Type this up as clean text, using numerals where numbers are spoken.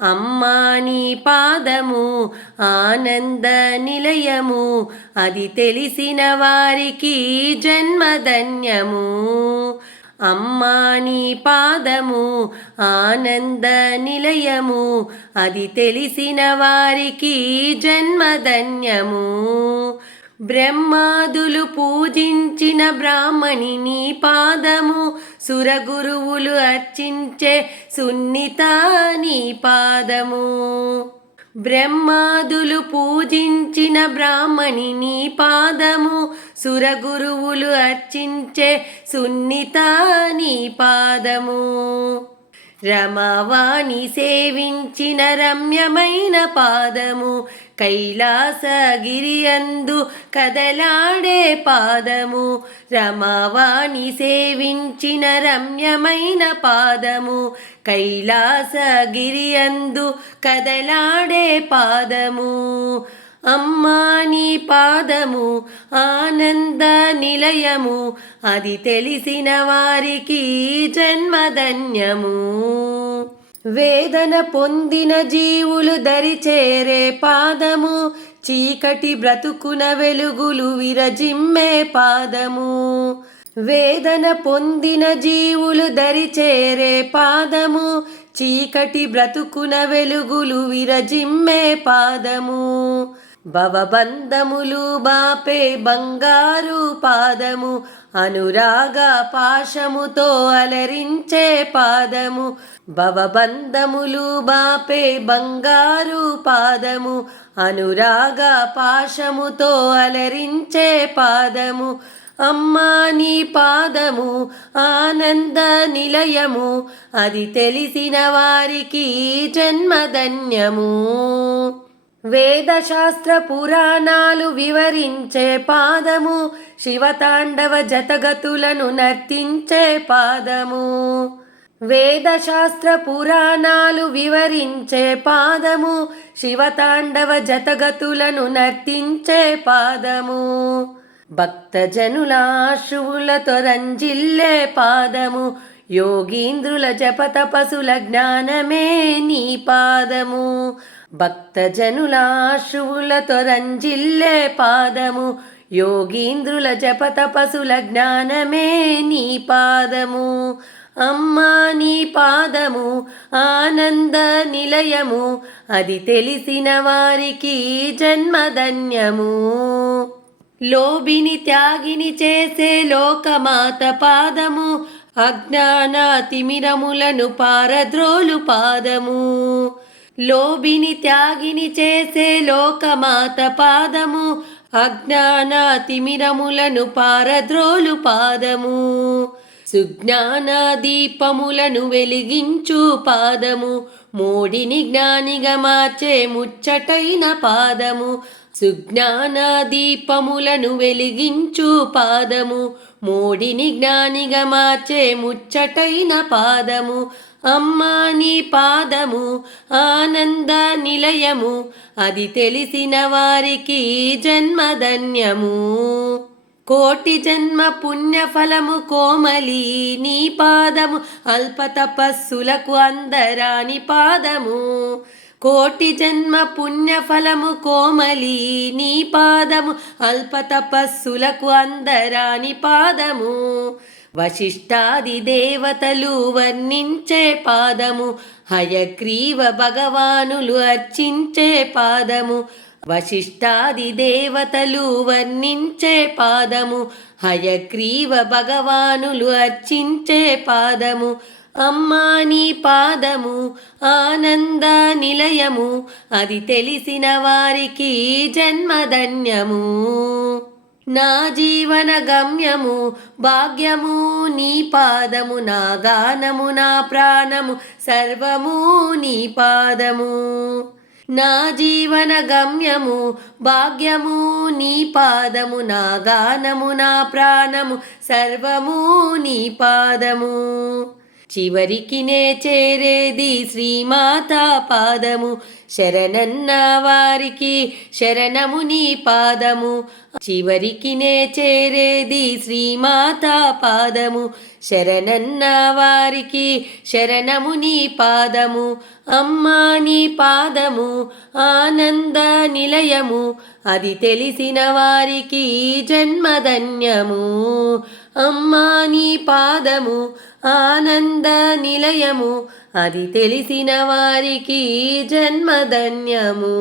అమ్మా నీ పాదము ఆనంద నిలయము, అది తెలిసిన వారికి జన్మధన్యము. అమ్మా నీ పాదము ఆనంద నిలయము, అది తెలిసిన వారికి జన్మధన్యము. బ్రహ్మాదులు పూజించిన బ్రాహ్మణి నీ పాదము, సురగురువులు అర్చించే సున్నిత నీ పాదము. బ్రహ్మాదులు పూజించిన బ్రాహ్మణి నీ పాదము, సురగురువులు అర్చించే సున్నిత నీ పాదము. రమవాణి సేవించిన రమ్యమైన పాదము, కైలాసగిరి అందు కదలాడే పాదము. రమవాణి సేవించిన రమ్యమైన పాదము, కైలాసగిరి అందు కదలాడే పాదము. అమ్మా నీ పాదము ఆనంద నిలయము, అది తెలిసిన వారికి జన్మధన్యము. వేదన పొందిన జీవులు దరిచేరే పాదము, చీకటి బ్రతుకున వెలుగులు విరజిమ్మే పాదము. వేదన పొందిన జీవులు దరిచేరే పాదము, చీకటి బ్రతుకున వెలుగులు విరజిమ్మే పాదము. భవబంధములు బాపే బంగారు పాదము, అనురాగ పాశముతో అలరించే పాదము. భవబంధములు బాపే బంగారు పాదము, అనురాగ పాశముతో అలరించే పాదము. అమ్మా నీ పాదము ఆనంద నిలయము, అది తెలిసిన వారికి జన్మధన్యము. వేదశాస్త్ర పురాణాలు వివరించే పాదము, శివతాండవ జతగతులను నర్తించే పాదము. వేదశాస్త్ర పురాణాలు వివరించే పాదము, శివతాండవ జతగతులను నర్తించే పాదము. భక్తజనుల ఆశువులతో రంజిల్లే పాదము, యోగీంద్రుల జపతపసుల జ్ఞానమే నీ పాదము. భక్తజనుల ఆశువులతో రంజిల్లే పాదము, యోగీంద్రుల జపతపసుల జ్ఞానమే నీ పాదము. అమ్మా నీ పాదము ఆనంద నిలయము, అది తెలిసిన వారికి జన్మధన్యము. లోభిని త్యాగిని చేసే లోకమాత పాదము, అజ్ఞాన తిమిరములను పారద్రోలు పాదము. లోభిని త్యాగిని చేసే లోకమాత పాదము, అజ్ఞాన తిమిరములను పారద్రోలు పాదము. సుజ్ఞాన దీపములను వెలిగించు పాదము, మోడిని జ్ఞానిగా మార్చే ముచ్చటైన పాదము. సుజ్ఞాన దీపములను వెలిగించు పాదము, మోడిని జ్ఞానిగా మార్చే ముచ్చటైన పాదము. అమ్మా నీ పాదము ఆనంద నిలయము, అది తెలిసిన వారికి జన్మధన్యము. కోటి జన్మ పుణ్యఫలము కోమలి నీ పాదము, అల్ప తపస్సులకు అందరాని పాదము. కోటి జన్మ పుణ్యఫలము కోమలి నీ పాదము, అల్ప తపస్సులకు అందరాని పాదము. వశిష్ఠాది దేవతలు వర్ణించే పాదము, హయగ్రీవ భగవానులు అర్చించే పాదము. వశిష్ఠాది దేవతలు వర్ణించే పాదము, హయగ్రీవ భగవానులు అర్చించే పాదము. అమ్మా నీ పాదము ఆనంద నిలయము, అది తెలిసిన వారికి జన్మధన్యము. నా జీవన గమ్యము భాగ్యము నీ పాదము, నా గానము నా ప్రాణము సర్వము నీ పాదము. నా జీవన గమ్యము భాగ్యము నీ పాదము, నా గానము నా ప్రాణము సర్వము నీ పాదము. చివరికి నే చేరేది శ్రీమాత పాదము శరణన్న వారికి శరణము నీ పాదము చివరికి నే చేరేది శ్రీమాత పాదము శరణన్న వారికి శరణము నీ పాదము అమ్మా నీ పాదము ఆనంద నిలయము అది తెలిసిన వారికి జన్మధన్యము అమ్మా నీ పాదము ఆనంద నిలయము అది తెలిసిన వారికి జన్మధన్యము.